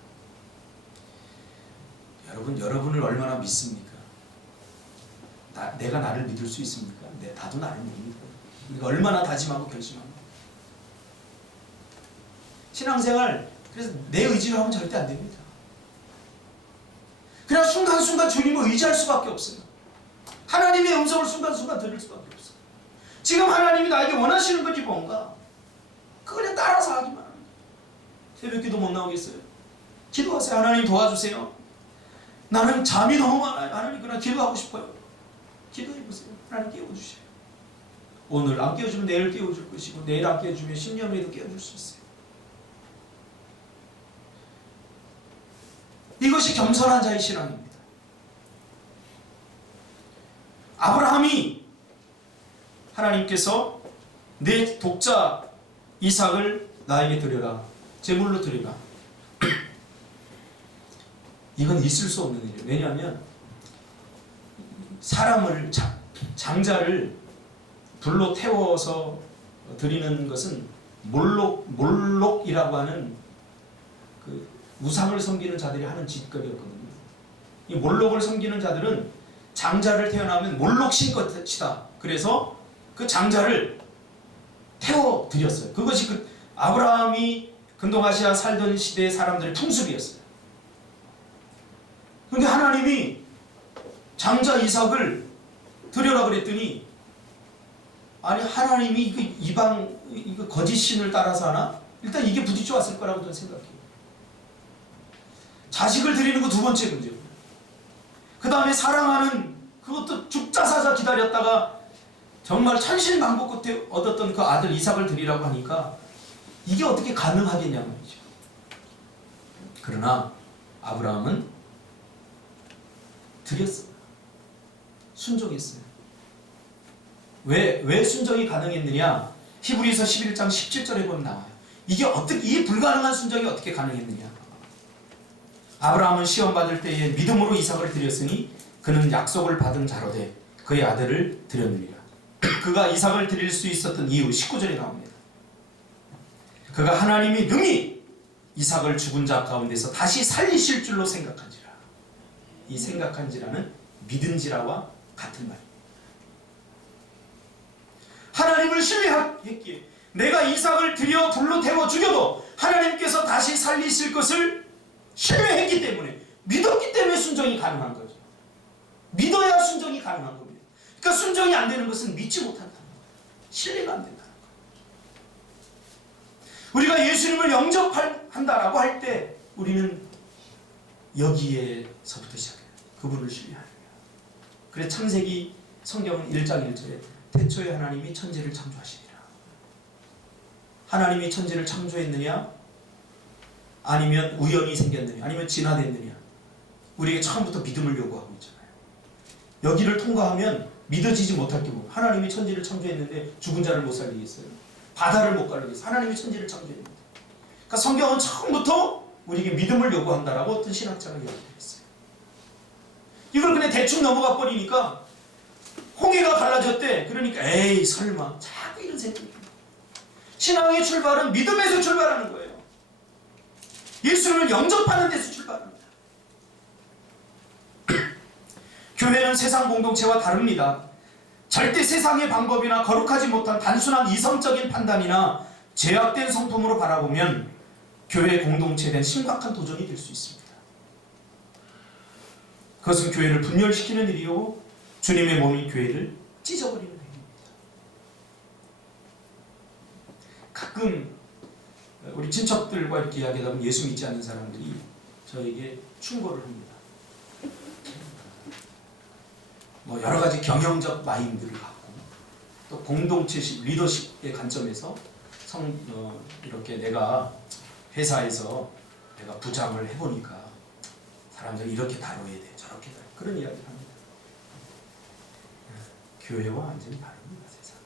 여러분을 얼마나 믿습니까? 내가 나를 믿을 수 있습니까? 나도 나를 못 믿어요. 우리가 얼마나 다짐하고 결심합니까? 신앙생활, 그래서 내 의지로 하면 절대 안 됩니다. 그냥 순간순간 주님을 의지할 수밖에 없어요. 하나님의 음성을 순간순간 들을 수밖에 없어요. 지금 하나님이 나에게 원하시는 것이 뭔가? 그걸 그냥 따라서 하기만 합니다. 새벽기도 못 나오겠어요? 기도하세요. 하나님 도와주세요. 나는 잠이 너무 많아요. 하나님 그냥 기도하고 싶어요. 기도해보세요. 하나님 깨워주셔요. 오늘 안 깨워주면 내일 깨워줄 것이고 내일 안 깨워주면 10년 후에도 깨워줄 수 있어요. 이것이 겸손한 자의 신앙입니다. 아브라함이 하나님께서 내 독자 이삭을 나에게 드려라. 제물로 드려라. 이건 있을 수 없는 일이에요. 왜냐하면 사람을 장자를 불로 태워서 드리는 것은 몰록이라고 하는 그 우상을 섬기는 자들이 하는 짓거리였거든요. 이 몰록을 섬기는 자들은 장자를 태어나면 몰록신 것이다. 그래서 그 장자를 태워 드렸어요. 그것이 그 아브라함이 근동아시아 살던 시대의 사람들의 풍습이었어요. 그런데 하나님이 장자 이삭을 드려라 그랬더니, 아니 하나님이 이거 이방 이거 거짓 신을 따라서 하나? 일단 이게 부딪혀왔을 거라고 저는 생각해요. 자식을 드리는 거 두 번째 문제고, 그 다음에 사랑하는 그것도 죽자 사자 기다렸다가 정말 천신만고 끝에 얻었던 그 아들 이삭을 드리라고 하니까 이게 어떻게 가능하겠냐 말이죠. 그러나 아브라함은 드렸어요. 순종했어요. 왜 순종이 가능했느냐? 히브리서 11장 17절에 보면 나와요. 이게 어떻게, 이 불가능한 순종이 어떻게 가능했느냐? 아브라함은 시험받을 때에 믿음으로 이삭을 드렸으니 그는 약속을 받은 자로 돼 그의 아들을 드렸느니라. 그가 이삭을 드릴 수 있었던 이유 19절에 나옵니다. 그가 하나님이 능히 이삭을 죽은 자 가운데서 다시 살리실 줄로 생각한지라. 이 생각한지라는 믿은지라와 같은 말입니다. 하나님을 신뢰했기에 내가 이삭을 들여 불로 태워 죽여도 하나님께서 다시 살리실 것을 신뢰했기 때문에, 믿었기 때문에 순종이 가능한 거죠. 믿어야 순종이 가능한 겁니다. 그러니까 순종이 안 되는 것은 믿지 못한다는 거예요. 신뢰가 안 된다는 거예요. 우리가 예수님을 영접한다라고 할 때 우리는 여기에서부터 시작해요. 그분을 신뢰하는 거예요. 그래서 창세기 성경은 1장 1절에 태초에 하나님이 천지를 창조하시니라. 하나님이 천지를 창조했느냐? 아니면 우연히 생겼느냐? 아니면 진화됐느냐? 우리에게 처음부터 믿음을 요구하고 있잖아요. 여기를 통과하면 믿어지지 못할 게 뭐? 하나님이 천지를 창조했는데 죽은 자를 못 살리겠어요? 바다를 못 가르겠어요? 하나님이 천지를 창조했는데. 그러니까 성경은 처음부터 우리에게 믿음을 요구한다라고 어떤 신학자가 이야기했어요. 이걸 그냥 대충 넘어가 버리니까 홍해가 갈라졌대. 그러니까 에이 설마, 자꾸 이런 생각이. 신앙의 출발은 믿음에서 출발하는 거예요. 예수를 영접하는 데서 출발합니다. 교회는 세상 공동체와 다릅니다. 절대 세상의 방법이나 거룩하지 못한 단순한 이성적인 판단이나 제약된 성품으로 바라보면 교회 공동체에 대한 심각한 도전이 될 수 있습니다. 그것은 교회를 분열시키는 일이요, 주님의 몸인 교회를 찢어버리는 행위입니다. 가끔 우리 친척들과 이렇게 이야기하다 보면 예수 믿지 않는 사람들이 저에게 충고를 합니다. 뭐 여러 가지 경영적 마인드를 갖고 또 공동체식, 리더십의 관점에서 이렇게 내가 회사에서 내가 부장을 해보니까 사람들이 이렇게 다뤄야 돼, 저렇게 다뤄야 돼, 그런 이야기를 합니다. 교회와 완전히 다릅니다. 세상.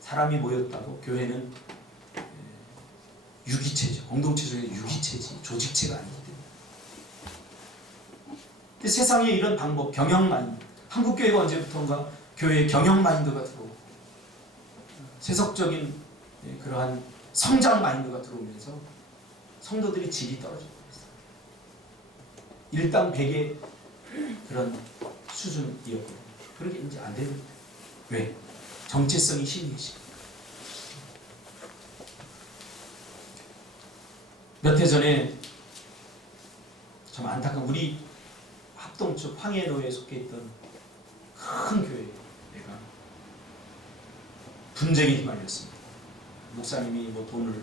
사람이 모였다고 교회는 유기체죠. 공동체 중에 유기체지 조직체가 아니기 때문에. 근데 세상에 이런 방법, 경영 마인드, 한국교회가 언제부턴가 교회의 경영 마인드가 들어오고 세속적인 그러한 성장 마인드가 들어오면서 성도들이 질이 떨어지고 있어요. 일당백의 그런 수준이었거든요. 그렇게 이제 안 되는 거예요. 왜? 정체성이 희미해지고. 몇 해 전에 참 안타까운, 우리 합동 쪽 황해도에 속해 있던 큰 교회에 내가 분쟁에 휘말렸습니다. 목사님이 뭐 돈을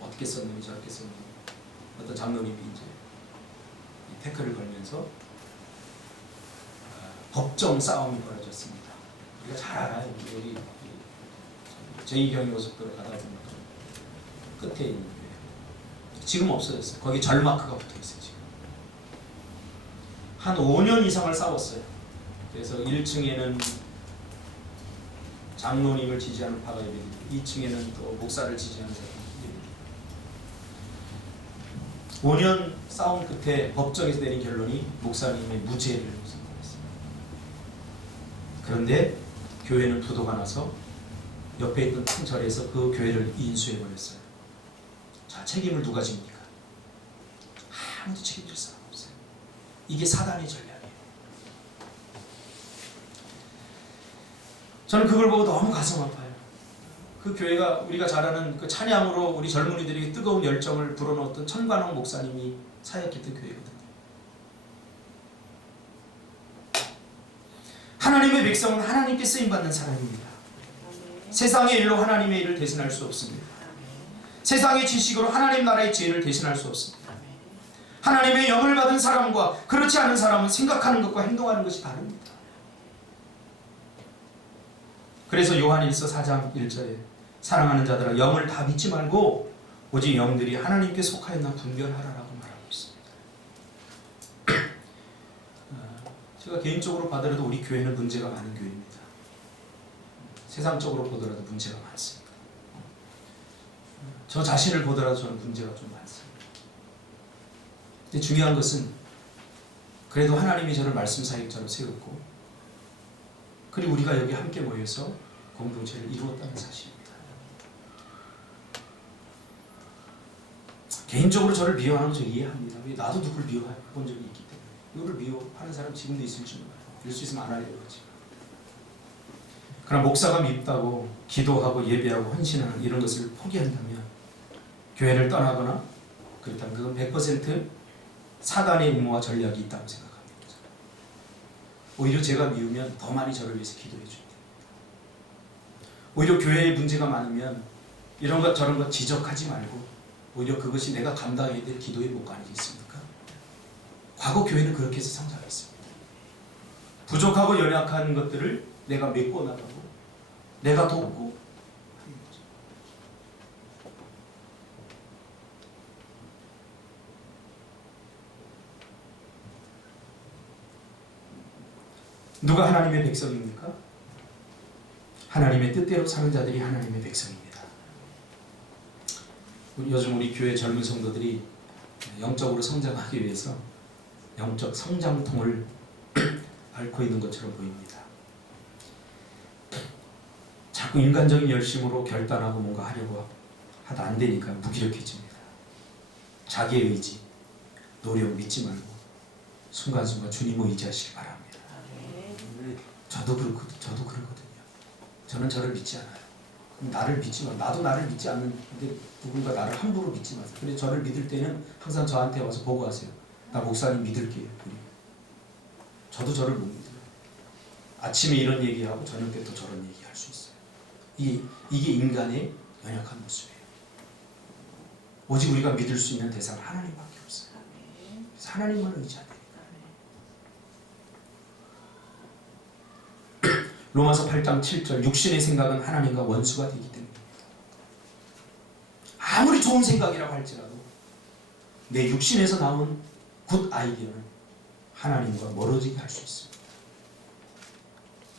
어떻게 썼는지 저렇게 썼는지, 어떤 장로님이 이제 태클을 걸면서 법정 싸움이 벌어졌습니다. 우리가 잘 알아요. 여기 제2경의고속도로 가다 보면 끝에 있는 교회. 지금 없어졌어요. 거기 절마크가 붙어있어요. 지금 한 5년 이상을 싸웠어요. 그래서 1층에는 장로님을 지지하는 파가 예배드리고 2층에는 또 목사를 지지하는 사람이 예배드리고 5년 싸움 끝에 법정에서 내린 결론이 목사님의 무죄를 선고했습니다. 그런데 교회는 부도가 나서 옆에 있던 큰 절에서 그 교회를 인수해버렸어요. 자, 책임을 누가 집니까? 아무도 책임질 사람 없어요. 이게 사단의 전략이에요. 저는 그걸 보고 너무 가슴 아파요. 그 교회가 우리가 잘 아는 그 찬양으로 우리 젊은이들에게 뜨거운 열정을 불어넣었던 천관홍 목사님이 사역했던 교회거든요. 하나님의 백성은 하나님께 쓰임받는 사람입니다. 세상의 일로 하나님의 일을 대신할 수 없습니다. 세상의 지식으로 하나님 나라의 지혜를 대신할 수 없습니다. 하나님의 영을 받은 사람과 그렇지 않은 사람은 생각하는 것과 행동하는 것이 다릅니다. 그래서 요한일서 4장 1절에 사랑하는 자들아 영을 다 믿지 말고 오직 영들이 하나님께 속하였나 분별하라라고 말하고 있습니다. 제가 개인적으로 봐더라도 우리 교회는 문제가 많은 교회입니다. 세상적으로 보더라도 문제가 많습니다. 저 자신을 보더라도 저는 문제가 좀 많습니다. 근데 중요한 것은 그래도 하나님이 저를 말씀 사역자로 세웠고 그리고 우리가 여기 함께 모여서 공동체를 이루었다는 사실입니다. 개인적으로 저를 미워하는 거 저 이해합니다. 왜 나도 누굴 미워해 본 적이 있기 때문에. 누구를 미워하는 사람 지금도 있을지 몰라요. 이럴 수 있으면 안 하려고 하지. 그러나 목사가 밉다고 기도하고 예배하고 헌신하는 이런 것을 포기한다면 교회를 떠나거나 그렇다면 그건 100% 사단의 음모와 전략이 있다고 생각합니다. 오히려 제가 미우면 더 많이 저를 위해서 기도해 줍니다. 오히려 교회에 문제가 많으면 이런 것 저런 것 지적하지 말고 오히려 그것이 내가 감당해야 될 기도의 목 아니겠습니까? 과거 교회는 그렇게 해서 성장했습니다. 부족하고 연약한 것들을 내가 메꿔 나가고 내가 돕고 하는 거죠. 누가 하나님의 백성입니까? 하나님의 뜻대로 사는 자들이 하나님의 백성입니다. 요즘 우리 교회 젊은 성도들이 영적으로 성장하기 위해서 영적 성장통을 앓고 있는 것처럼 보입니다. 자꾸 인간적인 열심으로 결단하고 뭔가 하려고 하다 안 되니까 무기력해집니다. 자기의 의지, 노력 믿지 말고 순간순간 주님을 의지하시기 바랍니다. 저도 그러거든요. 저는 저를 믿지 않아요. 나를 믿지 마. 나도 나를 믿지 않는데 누군가 나를 함부로 믿지 마세요. 근데 저를 믿을 때는 항상 저한테 와서 보고하세요. 나 목사님 믿을게요. 저도 저를 못 믿어요. 아침에 이런 얘기하고 저녁 때 또 저런 얘기할 수 있어요. 이게 인간의 연약한 모습이에요. 오직 우리가 믿을 수 있는 대상은 하나님밖에 없어요. 그래서 하나님만 의지하는 로마서 8장 7절 육신의 생각은 하나님과 원수가 되기 때문입니다. 아무리 좋은 생각이라고 할지라도 내 육신에서 나온 굿 아이디어는 하나님과 멀어지게 할 수 있습니다.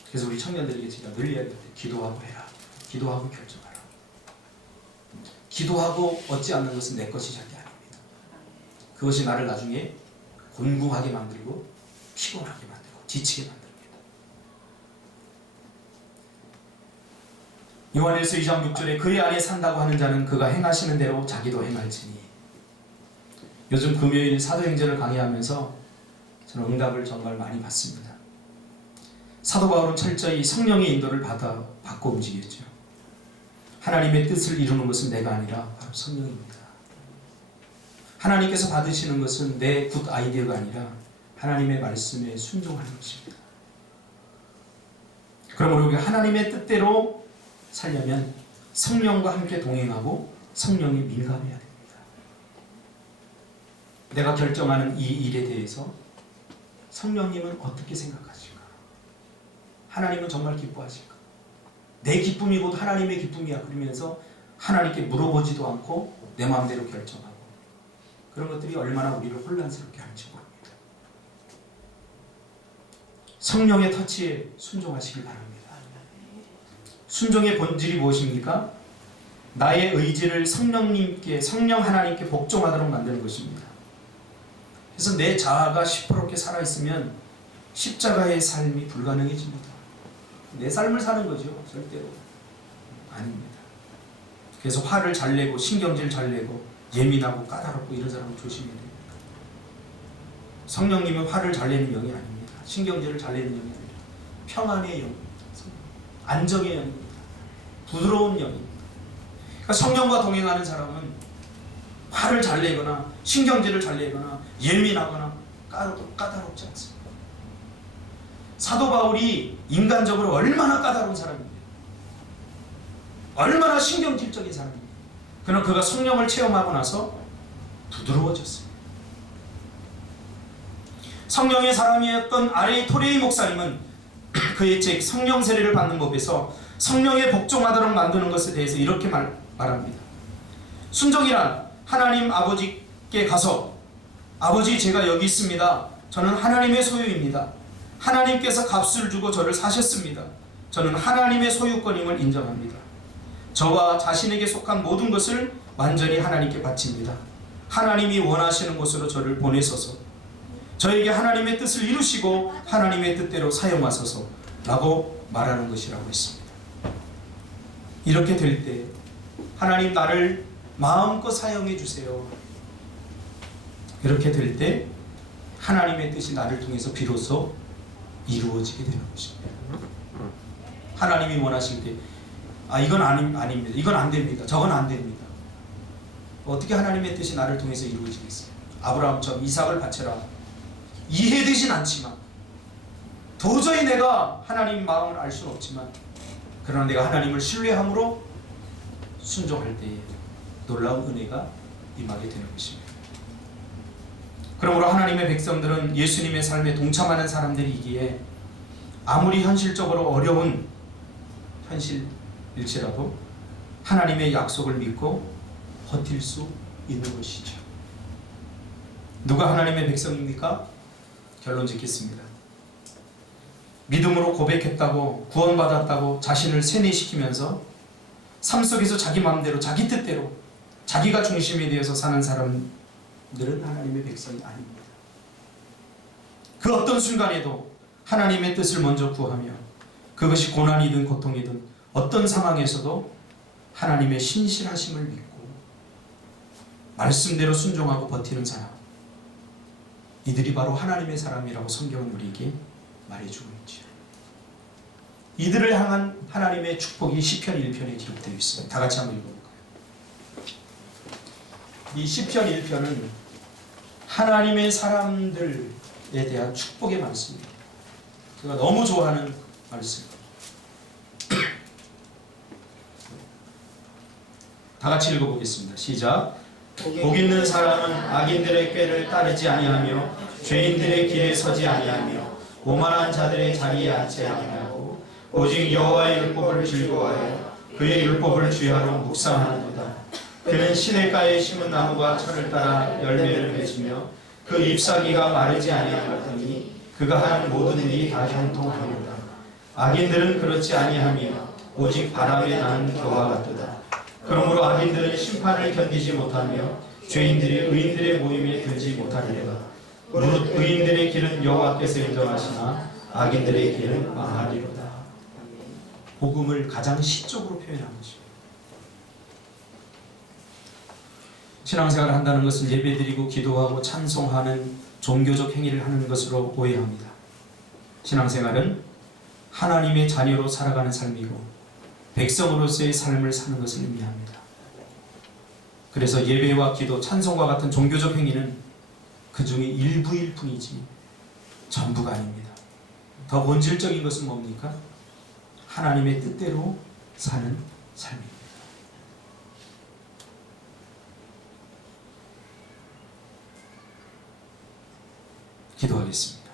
그래서 우리 청년들에게 제가 늘 이야기할 때 기도하고 해라. 기도하고 결정하라. 기도하고 얻지 않는 것은 내 것이 절대 아닙니다. 그것이 나를 나중에 곤궁하게 만들고 피곤하게 만들고 지치게 만듭니다. 요한일서 2장 6절에 그의 안에 산다고 하는 자는 그가 행하시는 대로 자기도 행할지니. 요즘 금요일 사도행전을 강의하면서 저는 응답을 정말 많이 받습니다. 사도 바울은 철저히 성령의 인도를 받고 움직였죠. 하나님의 뜻을 이루는 것은 내가 아니라 바로 성령입니다. 하나님께서 받으시는 것은 내 굿 아이디어가 아니라 하나님의 말씀에 순종하는 것입니다. 그러므로 우리가 하나님의 뜻대로 살려면 성령과 함께 동행하고 성령이 민감해야 됩니다. 내가 결정하는 이 일에 대해서 성령님은 어떻게 생각하실까? 하나님은 정말 기뻐하실까? 내 기쁨이 곧 하나님의 기쁨이야 그러면서 하나님께 물어보지도 않고 내 마음대로 결정하고 그런 것들이 얼마나 우리를 혼란스럽게 할지 모릅니다. 성령의 터치에 순종하시길 바랍니다. 순종의 본질이 무엇입니까? 나의 의지를 성령 하나님께 복종하도록 만드는 것입니다. 그래서 내 자아가 시퍼렇게 살아있으면 십자가의 삶이 불가능해집니다. 내 삶을 사는 거죠. 절대로 아닙니다. 그래서 화를 잘 내고 신경질 잘 내고 예민하고 까다롭고 이런 사람은 조심해야 됩니다. 성령님은 화를 잘 내는 영이 아닙니다. 신경질을 잘 내는 영이 아닙니다. 평안의 영, 안정의 영입니다. 부드러운 영입니다. 그러니까 성령과 동행하는 사람은 화를 잘 내거나 신경질을 잘 내거나 예민하거나 까다롭지 않습니다. 사도 바울이 인간적으로 얼마나 까다로운 사람인데요. 얼마나 신경질적인 사람인데요. 그러나 그가 성령을 체험하고 나서 부드러워졌습니다. 성령의 사람이었던 R.A. 토레이 목사님은 그의 책 성령 세례를 받는 법에서 성령에 복종하도록 만드는 것에 대해서 이렇게 말합니다. 순종이란 하나님 아버지께 가서 아버지 제가 여기 있습니다. 저는 하나님의 소유입니다. 하나님께서 값을 주고 저를 사셨습니다. 저는 하나님의 소유권임을 인정합니다. 저와 자신에게 속한 모든 것을 완전히 하나님께 바칩니다. 하나님이 원하시는 곳으로 저를 보내소서. 저에게 하나님의 뜻을 이루시고 하나님의 뜻대로 사용하소서 라고 말하는 것이라고 했습니다. 이렇게 될 때 하나님 나를 마음껏 사용해 주세요. 이렇게 될 때 하나님의 뜻이 나를 통해서 비로소 이루어지게 되는 것입니다. 하나님이 원하실 때 이건 아닙니다. 이건 안 됩니다. 저건 안 됩니다. 어떻게 하나님의 뜻이 나를 통해서 이루어지겠어요? 아브라함처럼 이삭을 바쳐라. 이해되진 않지만 도저히 내가 하나님 마음을 알 수는 없지만 그러나 내가 하나님을 신뢰함으로 순종할 때에 놀라운 은혜가 임하게 되는 것입니다. 그러므로 하나님의 백성들은 예수님의 삶에 동참하는 사람들이기에 아무리 현실적으로 어려운 현실일지라도 하나님의 약속을 믿고 버틸 수 있는 것이죠. 누가 하나님의 백성입니까? 결론 짓겠습니다. 믿음으로 고백했다고 구원받았다고 자신을 세뇌시키면서 삶 속에서 자기 마음대로 자기 뜻대로 자기가 중심이 되어서 사는 사람들은 하나님의 백성이 아닙니다. 그 어떤 순간에도 하나님의 뜻을 먼저 구하며 그것이 고난이든 고통이든 어떤 상황에서도 하나님의 신실하심을 믿고 말씀대로 순종하고 버티는 사람, 이들이 바로 하나님의 사람이라고 성경은 우리에게 말해주고 있지요. 이들을 향한 하나님의 축복이 시편 1편에 기록되어 있습니다. 다 같이 한번 읽어볼까요? 이 시편 1편은 하나님의 사람들에 대한 축복의 말씀입니다. 제가 너무 좋아하는 말씀. 다 같이 읽어보겠습니다. 시작. 복 있는 사람은 악인들의 꾀를 따르지 아니하며 죄인들의 길에 서지 아니하며 오만한 자들의 자리에 앉지 아니하고 오직 여호와의 율법을 즐거워하여 그의 율법을 주야로 묵상하는도다. 그는 시냇가에 심은 나무가 철을 따라 열매를 맺으며 그 잎사귀가 마르지 아니하더니 그가 하는 모든 일이 다 형통하노라. 악인들은 그렇지 아니하며 오직 바람에 나는 겨와 같도다. 그러므로 악인들은 심판을 견디지 못하며 죄인들이 의인들의 모임에 들지 못하리라. 무릇 의인들의 길은 여호와께서 인정하시나 악인들의 길은 망하리로다. 복음을 가장 시적으로 표현한 것입니다. 신앙생활을 한다는 것은 예배드리고 기도하고 찬송하는 종교적 행위를 하는 것으로 오해합니다. 신앙생활은 하나님의 자녀로 살아가는 삶이고 백성으로서의 삶을 사는 것을 의미합니다. 그래서 예배와 기도, 찬송과 같은 종교적 행위는 그 중에 일부일 뿐이지 전부가 아닙니다. 더 본질적인 것은 뭡니까? 하나님의 뜻대로 사는 삶입니다. 기도하겠습니다.